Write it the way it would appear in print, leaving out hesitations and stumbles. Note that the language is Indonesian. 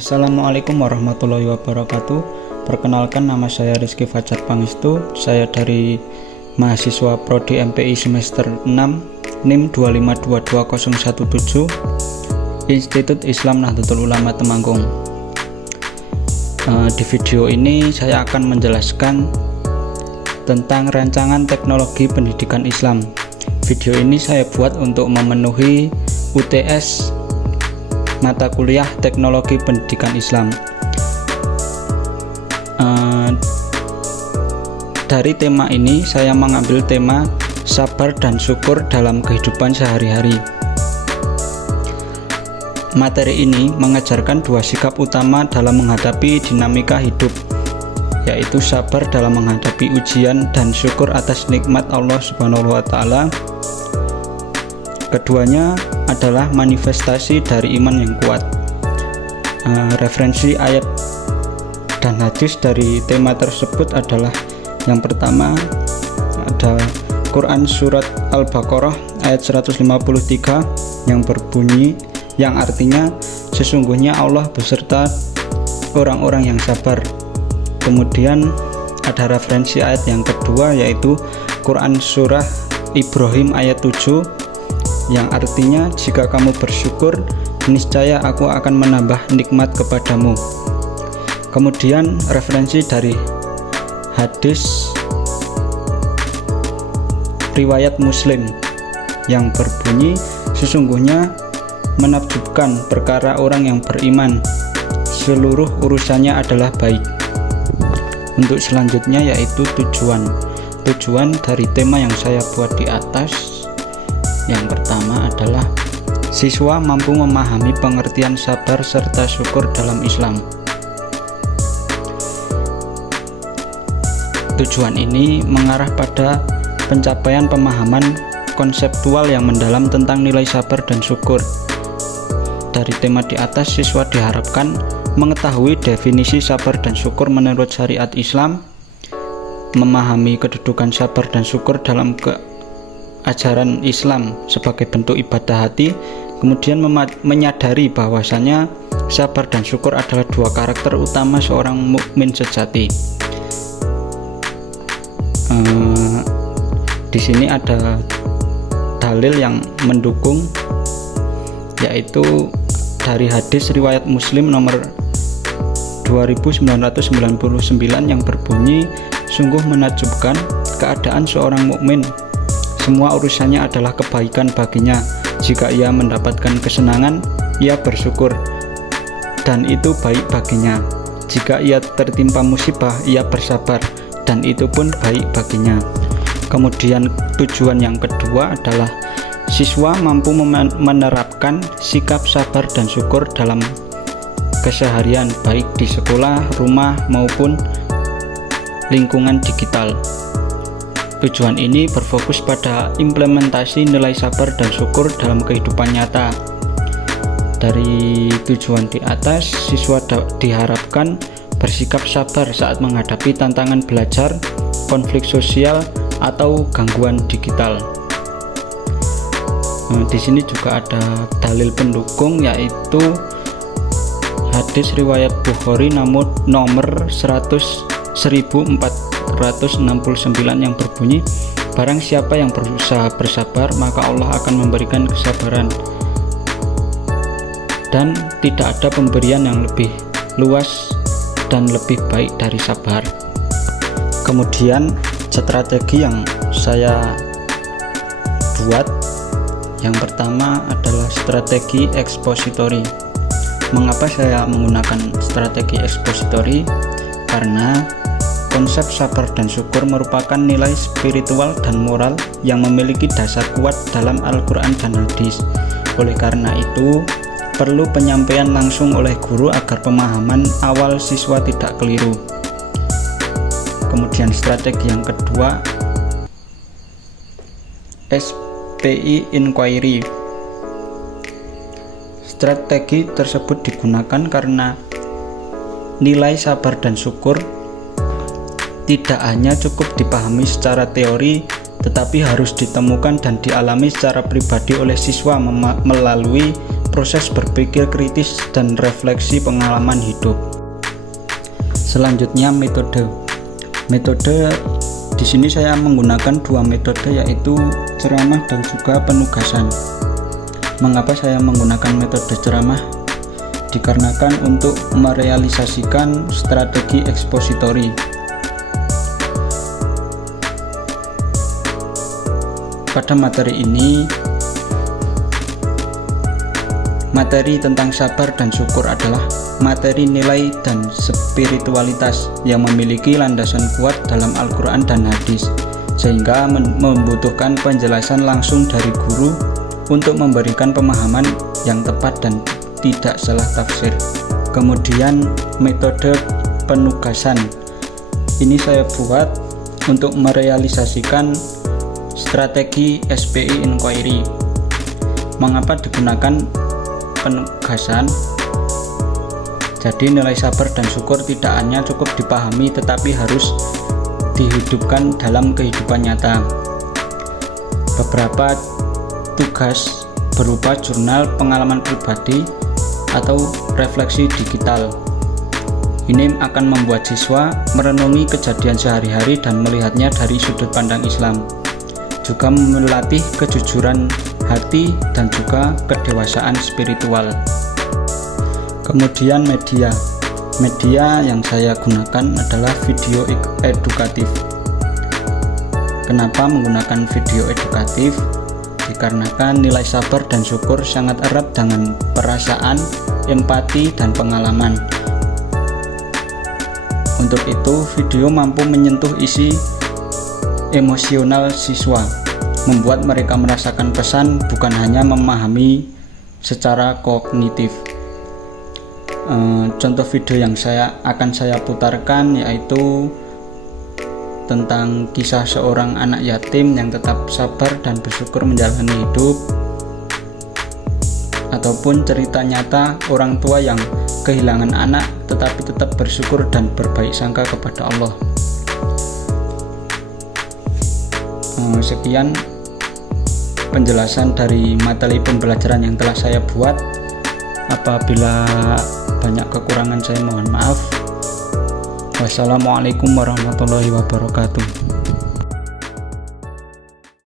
Assalamualaikum warahmatullahi wabarakatuh. Perkenalkan, nama saya Rizky Fajar Pangestu. Saya dari mahasiswa Prodi MPI semester 6 NIM 2522017 Institut Islam Nahdlatul Ulama Temanggung. Di video ini saya akan menjelaskan tentang rancangan teknologi pendidikan Islam. Video ini saya buat untuk memenuhi UTS mata kuliah teknologi pendidikan Islam. Dari tema ini saya mengambil tema sabar dan syukur dalam kehidupan sehari-hari. Materi ini mengajarkan dua sikap utama dalam menghadapi dinamika hidup, yaitu sabar dalam menghadapi ujian dan syukur atas nikmat Allah Subhanahu wa Ta'ala. Keduanya adalah manifestasi dari iman yang kuat. Referensi ayat dan hadis dari tema tersebut adalah: yang pertama ada Quran surat Al-Baqarah ayat 153 yang berbunyi, yang artinya sesungguhnya Allah beserta orang-orang yang sabar. Kemudian ada referensi ayat yang kedua, yaitu Quran surah Ibrahim ayat 7 yang artinya jika kamu bersyukur, niscaya aku akan menambah nikmat kepadamu. Kemudian referensi dari hadis riwayat Muslim yang berbunyi, sesungguhnya menakjubkan perkara orang yang beriman, seluruh urusannya adalah baik. Untuk selanjutnya yaitu tujuan dari tema yang saya buat di atas. Yang pertama adalah siswa mampu memahami pengertian sabar serta syukur dalam Islam. Tujuan ini mengarah pada pencapaian pemahaman konseptual yang mendalam tentang nilai sabar dan syukur. Dari tema di atas, siswa diharapkan mengetahui definisi sabar dan syukur menurut syariat Islam, memahami kedudukan sabar dan syukur dalam ajaran Islam sebagai bentuk ibadah hati, kemudian menyadari bahwasanya sabar dan syukur adalah dua karakter utama seorang mukmin sejati. Di sini ada dalil yang mendukung, yaitu dari hadis riwayat Muslim nomor 2999 yang berbunyi, sungguh menakjubkan keadaan seorang mukmin, semua urusannya adalah kebaikan baginya. Jika ia mendapatkan kesenangan, ia bersyukur, dan itu baik baginya. Jika ia tertimpa musibah, ia bersabar, dan itu pun baik baginya. Kemudian tujuan yang kedua adalah siswa mampu menerapkan sikap sabar dan syukur dalam keseharian, baik di sekolah, rumah, maupun lingkungan digital. Tujuan ini berfokus pada implementasi nilai sabar dan syukur dalam kehidupan nyata. Dari tujuan di atas, siswa diharapkan bersikap sabar saat menghadapi tantangan belajar, konflik sosial, atau gangguan digital. Di sini juga ada dalil pendukung, yaitu hadis riwayat Bukhari nomor 1469 yang berbunyi, barang siapa yang berusaha bersabar, maka Allah akan memberikan kesabaran, dan tidak ada pemberian yang lebih luas dan lebih baik dari sabar. Kemudian strategi yang saya buat, yang pertama adalah strategi ekspositori. Mengapa saya menggunakan strategi ekspositori? Karena konsep sabar dan syukur merupakan nilai spiritual dan moral yang memiliki dasar kuat dalam Al-Quran dan hadis. Oleh karena itu, perlu penyampaian langsung oleh guru agar pemahaman awal siswa tidak keliru. Kemudian strategi yang kedua, SPI Inquiry. Strategi tersebut digunakan karena nilai sabar dan syukur tidak hanya cukup dipahami secara teori, tetapi harus ditemukan dan dialami secara pribadi oleh siswa melalui proses berpikir kritis dan refleksi pengalaman hidup. Selanjutnya metode. Metode di sini saya menggunakan dua metode, yaitu ceramah dan juga penugasan. Mengapa saya menggunakan metode ceramah? Dikarenakan untuk merealisasikan strategi ekspositori. Pada materi ini, materi tentang sabar dan syukur adalah materi nilai dan spiritualitas yang memiliki landasan kuat dalam Al-Quran dan hadis, sehingga membutuhkan penjelasan langsung dari guru untuk memberikan pemahaman yang tepat dan tidak salah tafsir. Kemudian metode penugasan ini saya buat untuk merealisasikan strategi SPI Inquiry. Mengapa digunakan penugasan? Jadi nilai sabar dan syukur tidak hanya cukup dipahami, tetapi harus dihidupkan dalam kehidupan nyata. Beberapa tugas berupa jurnal pengalaman pribadi atau refleksi digital. Ini akan membuat siswa merenungi kejadian sehari-hari dan melihatnya dari sudut pandang Islam. Juga melatih kejujuran hati dan juga kedewasaan spiritual. Kemudian media yang saya gunakan adalah video edukatif. Kenapa menggunakan video edukatif? Dikarenakan nilai sabar dan syukur sangat erat dengan perasaan, empati, dan pengalaman. Untuk itu, video mampu menyentuh isi emosional siswa, membuat mereka merasakan pesan, bukan hanya memahami secara kognitif. Contoh video yang akan saya putarkan yaitu tentang kisah seorang anak yatim yang tetap sabar dan bersyukur menjalani hidup, ataupun cerita nyata orang tua yang kehilangan anak tetapi tetap bersyukur dan berbaik sangka kepada Allah. Sekian penjelasan dari materi pembelajaran yang telah saya buat. Apabila banyak kekurangan saya mohon maaf. Wassalamualaikum warahmatullahi wabarakatuh.